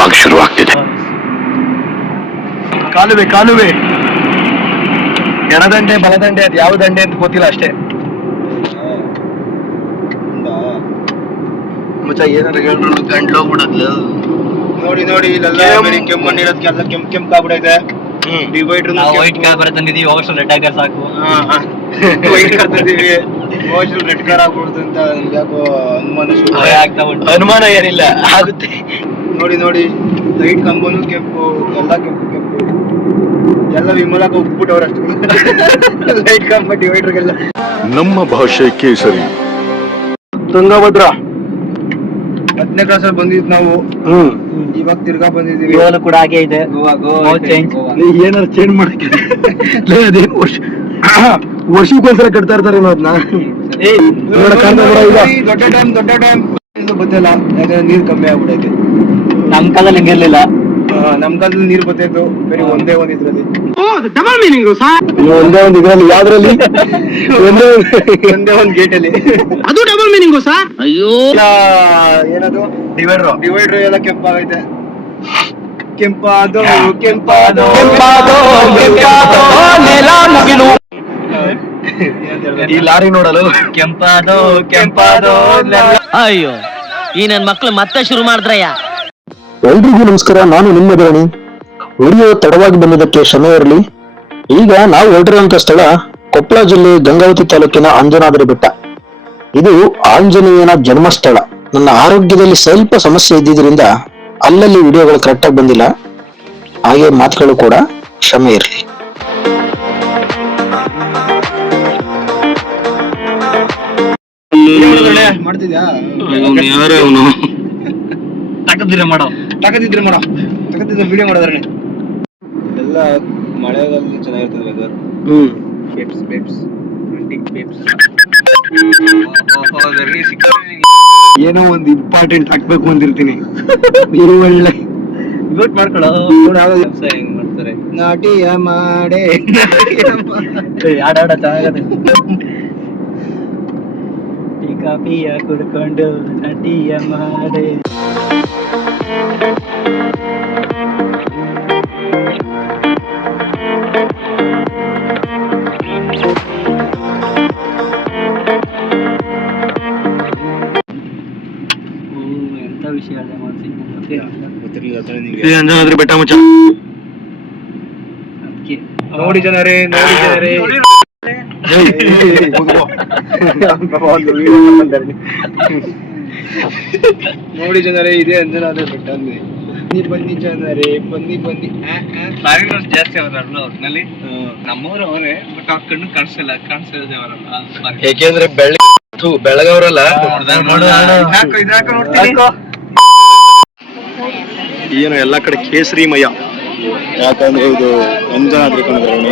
ಇವಾಗ ಶುರುವಾಗ್ತಿದೆ ಕಾಲುವೆ ಕಾಲುವೆ. ಎಡದಂಡೆ ಬಲದಂಡೆ ಅದು ಯಾವ ದಂಡೆ ಅಂತ ಗೊತ್ತಿಲ್ಲ ಅಷ್ಟೇ. ಮುಚ್ಚ ಏನಾರ ಗಂಡ್ಲು ಹೋಗ್ಬಿಡದ್ಲು ನೋಡಿ ನೋಡಿ ಇಲ್ಲೆಲ್ಲ ಕೆಂಪ್- ಬರೀ ಎಲ್ಲ ಮಣ್ಣಿರೋದಕ್ಕೆಲ್ಲ ಕೆಂಪ್ ಕೆಂಪ್ ಡಿವೈಡರ್ ನಾವು ವೈಟ್ ಕಾರ್ ಬರ ತಂದಿದೀವಿ ಹೋಗೋಷ್ಟು ರೆಡ್ ಸಾಕು ವೈಟ್ ಕಾರ್ ಹೋಗ್ಲಿ ರೆಡ್ ಕಾರ್ ಆಗ್ಬಿಡ್ತು ಅಂತ ಯಾಕೋ ಅನುಮಾನ ಶುರು ಭಯ ಆಗ್ತಾ ಉಂಟು. ಅನುಮಾನ ಏನಿಲ್ಲ. ಆಗುತ್ತೆ. ನೋಡಿ ನೋಡಿ ಲೈಟ್ ಕಂಬನು ಕೆಂಪು ಎಲ್ಲ ಕೆಂಪು ಕೆಂಪು. ಎಲ್ಲ ವಿಮಲಾಗ ಉಪ್ಬಿಟ್ಟವ್ರು ಅಷ್ಟು. ಲೈಟ್ ಕಂಬ ಡಿವೈಡರ್ಗೆಲ್ಲ ನಮ್ಮ ಭಾಷೆ ಕೇಸರಿ. ತುಂಗಭದ್ರ. ಹತ್ತನೇ ಕ್ಲಾಸಲ್ಲಿ ಬಂದಿದ್ ನಾವು. ಹ್ಮ್. ಇವಾಗ ತಿರ್ಗಾ ಬಂದಿದ್ದೀವಿ. ಇವಾಗಲೂ ಕೂಡ ಹಾಗೆ ಇದೆ. ಗೋವಾ ಗೋವಾ. ನೀ ಏನಾರ ಚೇಂಜ್ ಮಾಡಕ್ಕೆ? ಅದೇನ್ ವರ್ಷ. ವರ್ಷಕ್ಕೊಂದ್ಸಲ ಕಟ್ತಾ ಇರ್ತಾರೆ ಅದನ್ನ. ದೊಡ್ಡ ಡ್ಯಾಮ್ ದೊಡ್ಡ ಡ್ಯಾಮ್ ಇದು ಗೊತ್ತಿಲ್ಲ ಯಾಕಂದ್ರೆ ನೀರ್ ಕಮ್ಮಿ ಆಗ್ಬಿಡೈತೆ. ನಮ್ ಕಾಲದಲ್ಲಿ ಹಿಂಗಿರ್ಲಿಲ್ಲ ಆ, ನಮ್ ಕಾಲದಲ್ಲಿ ನೀರ್ ಗೊತ್ತಾಯ್ತು ಬರೀ ಒಂದೇ ಒಂದ್ ಇದ್ರಲ್ಲಿ. ಒಂದೇ ಒಂದ್ ಇದ್ರಲ್ಲಿ ಯಾವ್ದ್ರಲ್ಲಿ? ಒಂದೇ ಒಂದು- ಒಂದೇ ಒಂದ್ ಗೇಟ್ ಅಲ್ಲಿ ಅದು ಡಬಲ್ ಮೀನಿಂಗು ಸರ್. ಅಯ್ಯೋ. ಏನದು? ಡಿವೈಡರ್ ಡಿವೈಡರ್ ಎಲ್ಲ ಕೆಂಪಾಗೈತೆ. ಕೆಂಪಾದೋ ಕೆಂಪಾದೋ. ಕೆಂಪಾದೋ, ಕೆಂಪಾದೋ, ನೆಲ ಮುಗಿಲು. ಈ ಲಾರಿ ನೋಡಲು? ಕೆಂಪಾದೋ ಕೆಂಪಾದೋ ಅಯ್ಯೋ ಈ ನನ್ ಮಕ್ಳು ಮತ್ತೆ ಶುರು ಮಾಡಿದ್ರಯ್ಯ. ಎಲ್ರಿಗೂ ನಮಸ್ಕಾರ ನಾನು ನಿಮ್ಮ ಧರಣಿ. ವಿಡಿಯೋ ತಡವಾಗಿ ಬಂದಿದ್ದಕ್ಕೆ ಕ್ಷಮೆ ಇರಲಿ. ಈಗ ನಾವು ಹೊರಟಿರುವಂತ ಸ್ಥಳ ಕೊಪ್ಪಳ ಜಿಲ್ಲೆ ಗಂಗಾವತಿ ತಾಲೂಕಿನ ಅಂಜನಾದ್ರಿ ಬೆಟ್ಟ. ಇದು ಆಂಜನೇಯನ ಜನ್ಮಸ್ಥಳ. ನನ್ನ ಆರೋಗ್ಯದಲ್ಲಿ ಸ್ವಲ್ಪ ಸಮಸ್ಯೆ ಇದ್ದಿದ್ದರಿಂದ ಅಲ್ಲಲ್ಲಿ ವಿಡಿಯೋಗಳು ಕರೆಕ್ಟಾಗಿ ಬಂದಿಲ್ಲ. ಹಾಗೆ ಮಾತುಗಳು ಕೂಡ ಕ್ಷಮೆ ಇರಲಿ. ಮಾಡ್ತಿದ್ಯಾ? ತಗದಿರ ಮಾಡೋ. ತಕದಿದ್ರೆ ಮಾಡೋ. ತಕದಿದ್ರೆ ವಿಡಿಯೋ ಮಾಡೋದ್ರನೆ ಎಲ್ಲ ಮಳೆಗಾಲದಲ್ಲಿ ಚೆನ್ನಾಗಿರ್ತದೆ ವೆದರ್ ಹ್ಮ್. ಪೇಪ್ಸ್ ಪೇಪ್ಸ್ ಪೇಪ್ಸ್ ಏನೋ ಒಂದು ಇಂಪಾರ್ಟೆಂಟ್ ಹಾಕ್ಬೇಕು ಅಂದಿರ್ತೀನಿ. ನೀವು ಒಳ್ಳೆ. ಮ್ಯೂಟ್ ಮಾಡ್ಕೊಳ್ಳೋ ಹೆಂಗ್ ಮಾಡ್ತಾರೆ? ನಾಟಿಯ ಮಾಡೇ ಆಡಾಡ ಚೆನ್ನಾಗದೆ. ಟೀ ಕಾಫಿಯ ಕುಡ್ಕೊಂಡು ನಟಿಯ ಮಾಡೆ ಅಂಜನಾದ್ರಿ ಬೆಟ್ಟ ಮುಚ್ಚ. ಅದಕ್ಕೆ ನೋಡಿ ಜನರೇ ನೋಡಿ ಜನರೇ. ನೋಡಿ ಜನರೇ ಇದೆ ಅದೇ ಬೆಟ್ಟ ಅಂದ್ರೆ ಬನ್ನಿ ಬನ್ನಿ ಜನರೇ ಬನ್ನಿ ಬನ್ನಿ. ಆ, ಆ. ಫಾರಿನರ್ಸ್ ಜಾಸ್ತಿ ಅವರಲ್ಲ ಅವ್ರಲ್ಲಿ ನಮ್ಮವ್ರು ಅವರೇ ಬಟ್ ಅವ್ರ ಕಣ್ಣು ಕಾಣಿಸಲ್ಲ ಕಾಣಿಸಲ್ಲ ಅವರಲ್ಲ. ಏಕೆಂದ್ರೆ ಬೆಳ್ಳಿ ಬೆಳಗವ್ರಲ್ಲ. ಏನು ಎಲ್ಲಾ ಕಡೆ ಕೇಸರಿಮಯ. ಯಾಕಂದ್ರೆ ಇದು ಅಂಜನಾದ್ರಿ ಕಣದ್ರಣಿ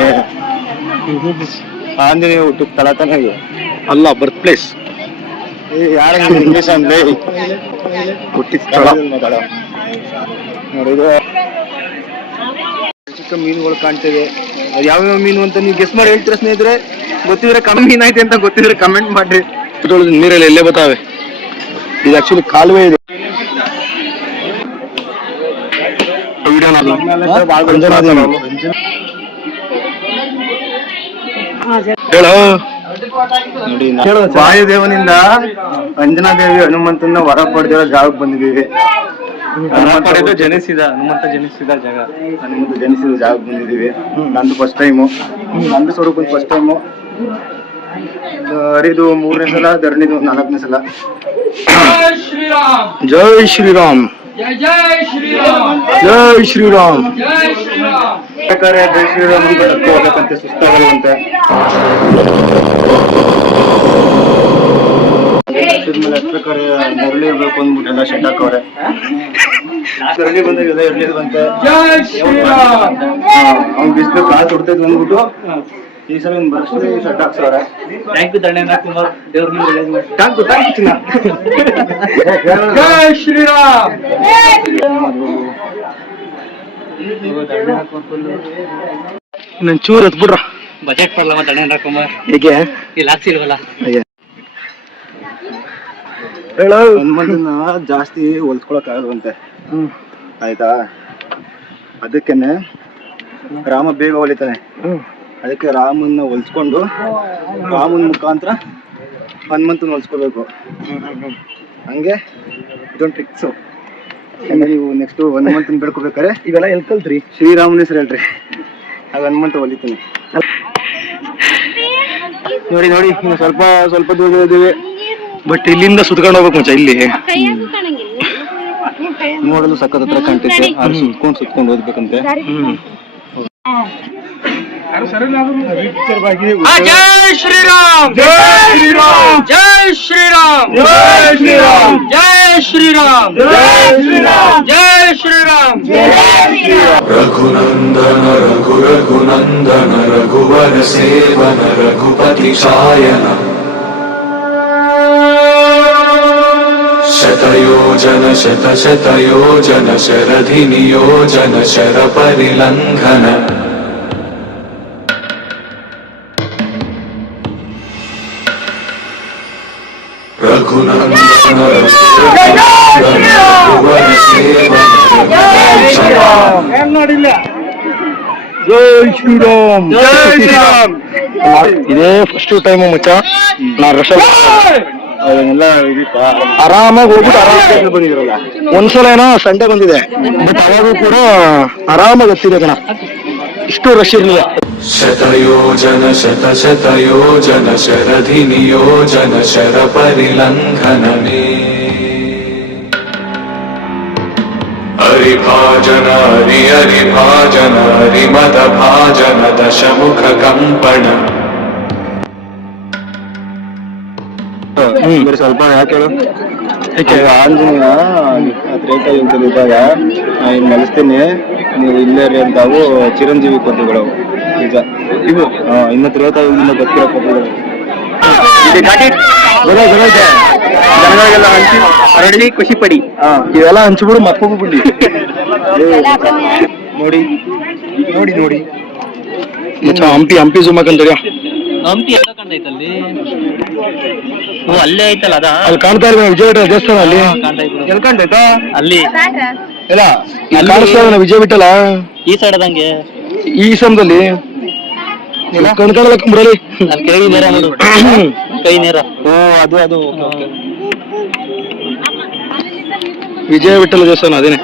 ಆಂಜನೇಯ ಹುಟ್ಟು ಸ್ಥಳ ತಾನೇ ಇದು. ಅಲ್ಲ ಬರ್ತ್ ಪ್ಲೇಸ್ ಇಂಗ್ಲಿಷ್ ಅಂದ್ರೆ ಹುಟ್ಟಿದ ಸ್ಥಳ. ಚಿಕ್ಕ ಮೀನುಗಳು ಕಾಣ್ತಿದೆ ಅದು ಯಾವ್ಯಾವ ಮೀನು ಅಂತ ನೀವು ಗೆಸ್ ಮಾಡಿ ಹೇಳ್ತೀರ ಸ್ನೇಹಿತರೆ? ಗೊತ್ತಿದ್ರೆ ಕಮ್ಮಿ ಮೀನ್ ಐತೆ ಅಂತ ಗೊತ್ತಿದ್ರೆ ಕಮೆಂಟ್ ಮಾಡ್ರಿ ನೀರಲ್ಲಿ ಎಲ್ಲೇ ಬರ್ತಾವೆ? ಇದು ಆಕ್ಚುಲಿ ಕಾಲುವೆ ಇದೆ. ಹೇಳೋ? ನೋಡಿ ಅಂಜನಾ ಅಂಜನಾದೇವಿ ಹನುಮಂತನ ವರ ಪಡೆದಿರೋ ಜಾಗಕ್ಕೆ ಬಂದಿದ್ದೀವಿ ಹನುಮಂತ ಜನಿಸಿದ ಹನುಮಂತ ಜನಿಸಿದ ಜಾಗ. ಹನುಮಂತ ಜನಿಸಿದ ಜಾಗಕ್ಕೆ ಬಂದಿದ್ದೀವಿ ನಂದು ಫಸ್ಟ್ ಟೈಮು ನಂದು ಸ್ವರೂಪ ಫಸ್ಟ್ ಟೈಮು ಹರಿದು ಮೂರನೇ ಸಲ ಧರಣಿದು ನಾಲ್ಕನೇ ಸಲ. ಜೈ ಶ್ರೀರಾಮ್. ಜೈ ಶ್ರೀರಾಮ್. ರಾಮ್ ಜೈ ಶ್ರೀರಾಮ್. ಅಂತ ಹತ್ಕೊ ಹೋಗ್ಬೇಕಂತೆ ಸುಸ್ತಾಗಲ್ವಂತೆ. ಇರಬೇಕು ಹತ್ಬೇಕಾದ್ರೆ ನೆರಳಿ ಇರ್ಬೇಕು ಅಂದ್ಬಿಟ್ಟು ಎಲ್ಲ ಶೆಡ್ ಹಾಕವ್ರೆ. ನೆರಳಿ ಬಂದಾಗ ಎಲ್ಲ ಇರ್ಲಿಲ್ವಂತೆ ಅವ್ನು ಬಿಸ್ಲು ಕಾಲು ಸುಡ್ತೈತೆ ಅಂದ್ಬಿಟ್ಟು ಈ ಸಲ ಒಂದು ಬರ್ಸ್ಲಿ ಶೆಡ್ ಹಾಕ್ಸವ್ರೆ. ಥ್ಯಾಂಕ್ ಯು ದಂಡ ಕುಮಾರ್. ದೇವ್ರ ಒಳ್ಳೇದು ಮಾಡಿ ಟ್ಯಾಂಕು ಚಿನ್ನ. ಜೈ ಶ್ರೀರಾಮ್. ನನ್ ಚೂರ್ ಹತ್ಬಿಡ್ರ ಬಜೆಟ್ ಪಡಲ ಮತ್ತೆ ದಂಡ ಕುಮಾರ್? ಹೇಗೆ? ಇಲ್ಲಿ ಹಾಕ್ಸಿಲ್ವಲ್ಲ ಹೇಳೋ. ಹನುಮಂತನ ಜಾಸ್ತಿ ಹೊಲ್ಸ್ಕೊಳಕ್ ಆಗಲ್ವಂತೆ. ಆಯ್ತಾ? ಅದಕ್ಕೇನೆ ರಾಮ ಬೇಗ ಹೊಲಿತಾನೆ. ಅದಕ್ಕೆ ರಾಮನ್ನ ಹೊಲ್ಸ್ಕೊಂಡು ರಾಮನ ಮುಖಾಂತರ ಹನುಮಂತನ ಹೊಲ್ಸ್ಕೋಬೇಕು. ಹಂಗೆ ಇದೊಂದು ಟ್ರಿಕ್ಸು ನೀವು ನೆಕ್ಸ್ಟ್ ಹನುಮಂತನ ಬೆಳ್ಕೊಬೇಕಾರೆ ಇವೆಲ್ಲ ಎಲ್ಲಿ ಕಲ್ತ್ರಿ? ಶ್ರೀರಾಮನ ಹೆಸರು ಹೇಳ್ರಿ. ಆಗ ಹನುಮಂತ ಹೊಲಿತೀನಿ. ನೋಡಿ ನೋಡಿ ಇನ್ನು ಸ್ವಲ್ಪ ಸ್ವಲ್ಪ ದೂರ ಇದ್ದೀವಿ ಬಟ್ ಇಲ್ಲಿಂದ ಸುತ್ಕೊಂಡು ಹೋಗ್ಬೇಕು ಮಚ್ಚ ಇಲ್ಲಿ. ಕೈಯಾಗೂ ಕಾಣಂಗಿಲ್ಲ. ನೋಡಲು ಸಖತ್ ಹತ್ರ ಕಾಣ್ತೈತೆ. ಆದ್ರೆ ಸುತ್ಕೊಂಡು ಸುತ್ಕೊಂಡು ಓದ್ಬೇಕಂತೆ हाँ, जय श्री राम जय श्री राम जय श्री राम जय श्री राम जय श्री राम जय श्री राम जय श्री राम रघुनंदन रघु रघुनंदन रघुवर सेवन रघुपति शायन शतयोजन शतशतयोजन शरधि नियोजन शरपरिलङ्घन ರಘುನಂದನ ಇದೇ ಫಸ್ಟ್ ಟೈಮ್ ಮಚ್ಚ. ನಾ ರಷ ಆರಾಮಾಗಿ ಹೋಗ್ಬಿಟ್ಟು ಆರಾಮಾಗಿ ಬಂದಿರಲ್ಲ ಒಂದ್ಸಲ ಏನೋ ಸಂಡೆ ಬಂದಿದೆ. ಬಟ್ ಅವಾಗೂ ಕೂಡ ಆರಾಮಾಗಿ ಹತ್ತಿದೆ ಕಣ. ಇಷ್ಟು ರಶ್ ಇರಲಿಲ್ಲ. शतयोजन शत शतयोजन शरधि नियोजन शर परिलङ्घनने हरिभाजन हरि हरिभाजन हरिमदभाजन दशमुख कम्पण ಬೇರೆ ಸ್ವಲ್ಪ ಯಾಕೆ ಹೇಳು ಯಾಕೆ ಆಂಜನೇಯ ತ್ರೇತಾಯುಗದಲ್ಲಿ ಇದ್ದಾಗ ನಾ ಹಿಂಗ್ ನೆಲೆಸ್ತೀನಿ ನೀವು ಇಲ್ಲೇ ರೀ ಅಂತಾವು ಚಿರಂಜೀವಿ ಕಥೆಗಳು ನಿಜ ಇವು ಇನ್ನು ತ್ರೇತಾಯುಗದಿಂದ ಗೊತ್ತಿರೋ ಕಥೆಗಳು ಜನಗಳಿಗೆಲ್ಲ ಹಂಚಿ ಹರಡಿ ಖುಷಿ ಪಡಿ. ಇವೆಲ್ಲ ಹಂಚ್ಬಿಡು ಮಕ್ಕಳು ಬಿಡಿ ನೋಡಿ ನೋಡಿ ನೋಡಿ. ಹಂಪಿ ಹಂಪಿ ಜೂಮ್ ಹಾಕಂತ ಹಂಪಿ ಎಲ್ಲ ಕಂಡೈತಲ್ಲಿ ಓ ಅಲ್ಲೇ ಐತಲ್ಲ ಅದ? ಅಲ್ಲಿ ಕಾಣ್ತಾ ಇಲ್ಲ ವಿಜಯ ವಿಠಲ ದೇವಸ್ಥಾನ ಅಲ್ಲಿ? ಎಲ್ಲಿ ಕಂಡೈತಾ ಅಲ್ಲಿ. ಇಲ್ಲ ಇಲ್ಲಿ ಕಾಣಿಸ್ತಾ ವಿಜಯ ವಿಠಲ ಈ ಸೈಡ್ ಅದಂಗೆ. ಈ ಸಮದಲ್ಲಿ ಕಣ್ಕಾಣಲ್ಲ ಕಂಬ್ರಲ್ಲಿ ಅಲ್ಲಿ ಕೈ ನೇರ ನೋಡು. ಕೈ ನೇರ. ಓ ಅದು ಅದು. ವಿಜಯ ವಿಠಲ ದೇವಸ್ಥಾನ ಅದೇನೆ.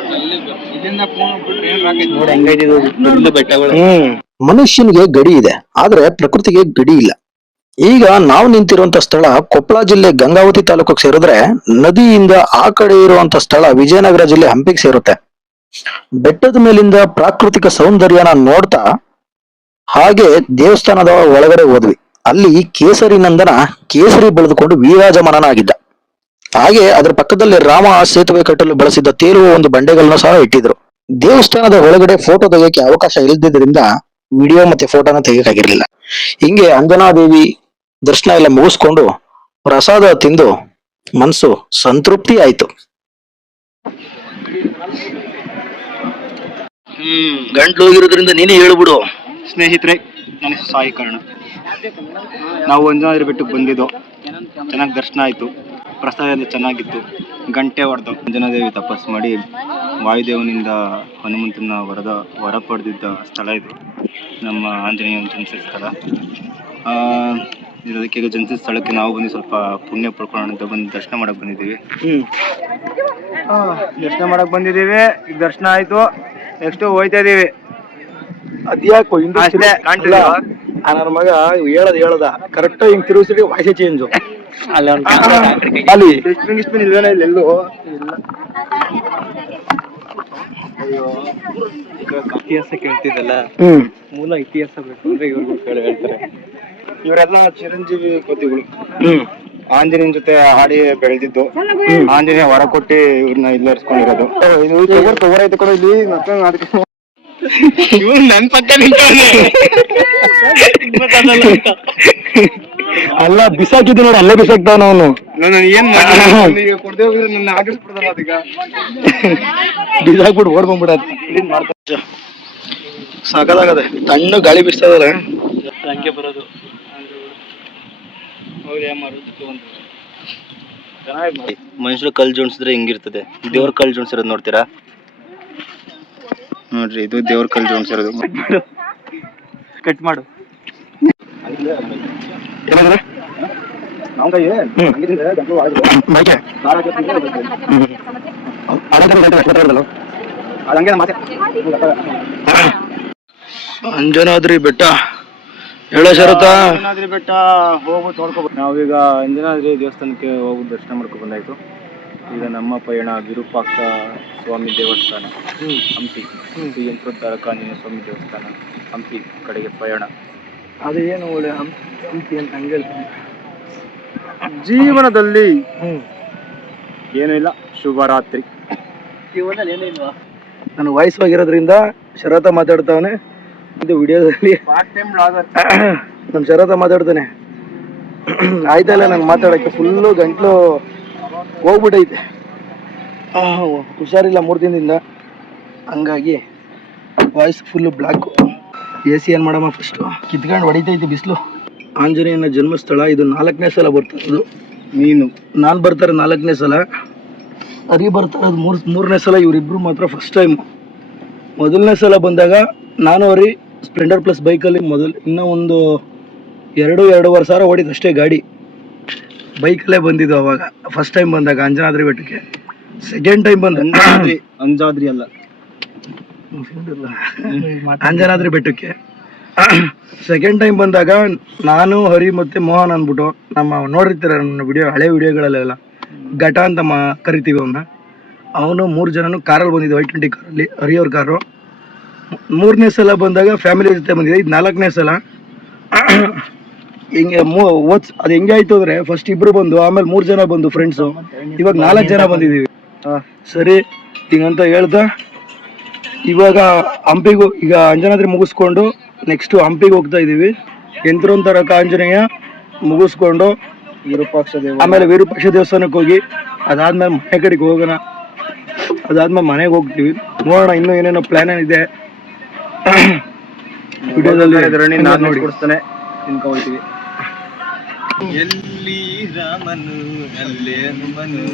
ಮನುಷ್ಯನಿಗೆ ಗಡಿ ಇದೆ ಆದ್ರೆ ಪ್ರಕೃತಿಗೆ ಗಡಿ ಇಲ್ಲ. ಈಗ ನಾವು ನಿಂತಿರುವಂತ ಸ್ಥಳ ಕೊಪ್ಪಳ ಜಿಲ್ಲೆ ಗಂಗಾವತಿ ತಾಲೂಕಿಗೆ ಸೇರಿದ್ರೆ ನದಿಯಿಂದ ಆ ಕಡೆ ಇರುವಂತ ಸ್ಥಳ ವಿಜಯನಗರ ಜಿಲ್ಲೆ ಹಂಪಿಗೆ ಸೇರುತ್ತೆ. ಬೆಟ್ಟದ ಮೇಲಿಂದ ಪ್ರಾಕೃತಿಕ ಸೌಂದರ್ಯನ ನೋಡ್ತಾ ಹಾಗೆ ದೇವಸ್ಥಾನದ ಒಳಗಡೆ ಹೋದ್ವಿ. ಅಲ್ಲಿ ಕೇಸರಿ ನಂದನ ಕೇಸರಿ ಬೆಳೆದುಕೊಂಡು ವೀರಾಜಮಾನನಾಗಿದ್ದ. ಹಾಗೆ ಅದರ ಪಕ್ಕದಲ್ಲಿ ರಾಮ ಸೇತುವೆ ಕಟ್ಟಲು ಬಳಸಿದ್ದ ತೇಲುವ ಒಂದು ಬಂಡೆಗಳನ್ನು ಸಹ ಇಟ್ಟಿದ್ರು. ದೇವಸ್ಥಾನದ ಒಳಗಡೆ ಫೋಟೋ ತೆಗೆಯಕ್ಕೆ ಅವಕಾಶ ಇಲ್ಲದಿದ್ದರಿಂದ ವಿಡಿಯೋ ಮತ್ತೆ ಫೋಟೋನ ತೆಗೆಯಕ್ಕಾಗಿರ್ಲಿಲ್ಲ ಹಿಂಗೆ ಅಂಜನಾದೇವಿ ದರ್ಶನ ಎಲ್ಲ ಮುಗಿಸ್ಕೊಂಡು ಪ್ರಸಾದ ತಿಂದು ಮನಸ್ಸು ಸಂತೃಪ್ತಿ ಆಯ್ತು. ಹ್ಮ್, ಗಂಟ್ಲು ಹೋಗಿರೋದ್ರಿಂದ ನೀನೇ ಹೇಳ್ಬಿಡು. ಸ್ನೇಹಿತರೆ ನನ್ನ ಹೆಸರು ಸಾಯಿ ಕರ್ಣ. ನಾವು ಅಂಜನಾದ್ರಿ ಬೆಟ್ಟಕ್ಕೆ ಬಂದಿದ್ದೋ ಚೆನ್ನಾಗಿ ದರ್ಶನ ಆಯಿತು. ಪ್ರಸಾದ ಎಲ್ಲ ಚೆನ್ನಾಗಿತ್ತು. ಗಂಟೆ ಹೊಡೆದು ಅಂಜನಾದೇವಿ ತಪಸ್ಸು ಮಾಡಿ ವಾಯುದೇವನಿಂದ ಹನುಮಂತನ ವರದ ವರ ಪಡೆದಿದ್ದ ಸ್ಥಳ ಇದು. ನಮ್ಮ ಆಂಜನೇಯ ಜನಿಸಿದ ಸ್ಥಳ. ಆ, ಇದಕ್ಕೆ ಈಗ ಜನಿಸಿದ ಸ್ಥಳಕ್ಕೆ ನಾವು ಬಂದು ಸ್ವಲ್ಪ ಪುಣ್ಯ ಪಡ್ಕೊಳ್ಳೋಣ ಅಂತ ಬಂದು ದರ್ಶನ ಮಾಡಕ್ ಬಂದಿದ್ದೀವಿ. ದರ್ಶನ ಮಾಡಕ್ ಬಂದಿದ್ದೀವಿ. ಈಗ ದರ್ಶನ ಆಯ್ತು. ನೆಕ್ಸ್ಟ್ ಹೋಯ್ತಾ ಇದೀವಿ ಅದ್ಯಾಕೋ ಅಷ್ಟೇ, ಕಾಣ್ತಿಲ್ವಾ? ನನ್ನ ಮಗ ಹೇಳದ ಹೇಳದ. ಕರೆಕ್ಟ್ ಹಿಂಗ್ ತಿರುಗಿಸಿಡಿ ವಾಯ್ಸ್ ಚೇಂಜ್ ಅಲ್ಲಿ ಡಸ್ಟ್ಬಿನ್ ಗಿಸ್ಟ್ಬಿನ್ ಇಲ್ವೇನೋ ಇಲ್ಲಿ ಎಲ್ಲೂ? ಇತಿಹಾಸ ಕೇಳ್ತಿದ್ದಲ್ಲ? ಹ್ಮ್. ಮೂಲ ಇತಿಹಾಸ ಬೇಕು ಅಂದ್ರೆ ಇವ್ರಿಗೂ ಕೇಳಿ ಹೇಳ್ತಾರೆ. ಇವರೆಲ್ಲ ಚಿರಂಜೀವಿ ಕೋತಿಗಳು. ಹ್ಮ್. ಆಂಜನೇಯನ ಜೊತೆ ಹಾಡಿ ಬೆಳೆದಿದ್ದು. ಆಂಜನೇಯ ಹೊರ ಕೊಟ್ಟಿ ಇವ್ರನ್ನ ಇಲ್ಲರ್ಸ್ಕೊಂಡಿರೋದು. ಇದು ಕವರ್ ಕವರ್ ಐತೆ ಕೊಡು ಇಲ್ಲಿ. ಮತ್ತೆ ಅದಕ್ಕೆ ಇವ್ನು ನನ್ ಪಕ್ಕ ನಿಂತವನೆ. ಅಲ್ಲ ಬಿಸಾಕಿದ್ದು ನೋಡಿ ಅಲ್ಲೇ ಬಿಸಾಕ್ತಾವ ಅವನು. ನಾನು ಏನ್ ಮಾಡಿ ಈಗ ಕೊಡದೆ ಹೋಗಿದ್ರೆ ನನ್ನ ಅದೀಗ. ಬಿಸಾಕ್ಬಿಟ್ಟು ಓಡ್ ಬಂದ್ಬಿಡ. ಸಾಕದಾಗದೆ ತಣ್ಣ ಗಾಳಿ ಬೀಸ್ತಾ ಇದಾರೆ. ಹಂಗೆ ಬರೋದು. ಮನುಷ್ಯರು ಕಲ್ ಜೋಡಿಸಿದ್ರೆ ಹಿಂಗಿರ್ತದೆ. ದೇವ್ರ ಕಲ್ ಜೋಡಿಸಿರೋದು ನೋಡ್ತೀರಾ? ನೋಡ್ರಿ ಇದು ದೇವ್ರ ಕಲ್ ಜೋಡಿಸಿರೋದು. ಕಟ್ ಮಾಡು. ಅಂಜನಾದ್ರಿ ಬೆಟ್ಟ. ಹೇಳ ಶರತ. ಅಂಜನಾದ್ರಿ ಬೆಟ್ಟ ಹೋಗ್ಬಿಟ್ಟು ನೋಡ್ಕೋಬೇಕು ನಾವೀಗ ಅಂಜನಾದ್ರಿ ದೇವಸ್ಥಾನಕ್ಕೆ ಹೋಗಿ ದರ್ಶನ ಮಾಡ್ಕೊ ಬಂದಾಯ್ತು. ಈಗ ನಮ್ಮ ಪಯಣ ವಿರೂಪಾಕ್ಷ ಸ್ವಾಮಿ ದೇವಸ್ಥಾನ ಹಂಪಿ ಯಂತ್ರೋದ್ಧಾರಕ ಆಂಜನೇಯ ಸ್ವಾಮಿ ದೇವಸ್ಥಾನ ಹಂಪಿ ಕಡೆಗೆ ಪಯಣ. ಅದು ಏನು ಒಳ್ಳೆ ಹಂಪಿ ಅಂತ ಹಂಗೆ ಜೀವನದಲ್ಲಿ ಏನೂ ಇಲ್ಲ ಶುಭರಾತ್ರಿ. ನಾನು ವಯಸ್ಸಾಗಿರೋದ್ರಿಂದ ಶರತ ಮಾತಾಡ್ತಾವನೆ. ಇದು ವಿಡಿಯೋದಲ್ಲಿ ನಾನು ಟೈಮ್ ಬ್ಲಾಗರ್ ನಮ್ಮ ಶರತ ಮಾತಾಡ್ತಾನೆ. ಆಯ್ತಲ್ಲ ನಂಗೆ ಮಾತಾಡಕ್ಕೆ? ಫುಲ್ಲು ಗಂಟ್ಲು ಹೋಗ್ಬಿಟ್ಟೈತೆ. ಹುಷಾರಿಲ್ಲ ಮೂರು ದಿನದಿಂದ. ಹಂಗಾಗಿ voice full black A C ಏನು ಮಾಡಮ್ಮ ಫಸ್ಟು ಕಿತ್ಕೊಂಡು ಹೊಡಿತೈತಿ ಬಿಸಿಲು. ಆಂಜನೇಯನ ಜನ್ಮಸ್ಥಳ ಇದು ನಾಲ್ಕನೇ ಸಲ ಬರ್ತಿರೋದು ನೀನು ನಾನು ಬರ್ತಾರೆ ನಾಲ್ಕನೇ ಸಲ. ಹರಿ ಬರ್ತಾರೆ ಅದು ಮೂರು ಮೂರನೇ ಸಲ ಇವರಿಬ್ಬರು ಮಾತ್ರ ಫಸ್ಟ್ ಟೈಮ್ ಮೊದಲನೇ ಸಲ ಬಂದಾಗ ನಾನು ಹರಿ ಸ್ಪ್ಲೆಂಡರ್ ಪ್ಲಸ್ ಬೈಕಲ್ಲಿ ಮೊದಲು ಇನ್ನೂ ಒಂದು ಎರಡು ಎರಡೂವರೆ ಸಾವಿರ ಹೊಡಿತು ಅಷ್ಟೇ ಗಾಡಿ. ಬೈಕಲ್ಲೇ ಬಂದಿದ್ದು ಅವಾಗ. ಫಸ್ಟ್ ಟೈಮ್ ಬಂದಾಗ ಅಂಜನಾದ್ರಿ ಬೆಟ್ಟಕ್ಕೆ. ಸೆಕೆಂಡ್ ಟೈಮ್ ಬಂದ ಅಂಜಾದ್ರಿ ಅಂಜಾದ್ರಿ ಅಲ್ಲ. ಅಂಜನಾದ್ರಿ ಬೆಟ್ಟಕ್ಕೆ. ಸೆಕೆಂಡ್ ಟೈಮ್ ಬಂದಾಗ ನಾನು ಹರಿ ಮತ್ತೆ ಮೋಹನ್ ಅಂದ್ಬಿಟ್ಟು ನಮ್ಮ ನೋಡಿರ್ತಾರೆ ನನ್ನ ವಿಡಿಯೋ ಹಳೆ ವಿಡಿಯೋಗಳಲ್ಲೆಲ್ಲ ಘಟ ಅಂತ ಮಾ ಕರಿತೀವಿ ಅವನ್ನ ಅವನು ಮೂರು ಜನನು ಕಾರಲ್ಲಿ ಬಂದಿದ್ದು ವೈ ಟ್ವೆಂಟಿ ಕಾರಲ್ಲಿ ಹರಿಯವ್ರ ಕಾರು ಮೂರನೇ ಸಲ ಬಂದಾಗ ಫ್ಯಾಮಿಲಿ ಜೊತೆ ಬಂದಿದೆ ಇದು ನಾಲ್ಕನೇ ಸಲ. ಹಿಂಗೆ ಓದ್ಸ್ ಅದು ಹೆಂಗೆ ಆಯ್ತು ಅಂದ್ರೆ ಫಸ್ಟ್ ಇಬ್ರು ಬಂದು ಆಮೇಲೆ ಮೂರು ಜನ ಬಂದು ಫ್ರೆಂಡ್ಸು ಇವಾಗ ನಾಲ್ಕು ಜನ ಬಂದಿದ್ದೀವಿ ಸರಿ ಹಿಂಗಂತ ಹೇಳ್ದ. ಇವಾಗ ಹಂಪಿಗೂ ಈಗ ಅಂಜನಾದ್ರಿ ಮುಗಿಸ್ಕೊಂಡು ನೆಕ್ಸ್ಟ್ ಹಂಪಿಗೆ ಹೋಗ್ತಾ ಇದೀವಿ. ಯಂತ್ರೋಂತರಕ ಕಾಂಜನೇಯ ಮುಗಿಸ್ಕೊಂಡು ವಿರೂಪಾಕ್ಷ ದೇವ ಆಮೇಲೆ ವಿರೂಪಾಕ್ಷ ದೇವಸ್ಥಾನಕ್ಕೆ ಹೋಗಿ ಅದಾದ್ಮೇಲೆ ಮನೆ ಕಡೆಗೆ ಹೋಗೋಣ. ಅದಾದ್ಮೇಲೆ ಮನೆಗೆ ಹೋಗ್ತೀವಿ. ನೋಡೋಣ ಇನ್ನೂ ಏನೇನೋ ಪ್ಲಾನ್ ಏನಿದೆ. ವಿಡಿಯೋದಲ್ಲಿ ನಾನು ನೋಡಿ. ಕೊಡಿಸ್ತಾನೆ ತಿನ್ಕೊ ಹೋಗ್ತೀವಿ ಎಲ್ಲಿ ರಾಮನು ಅಲ್ಲೇ ಹನುಮನು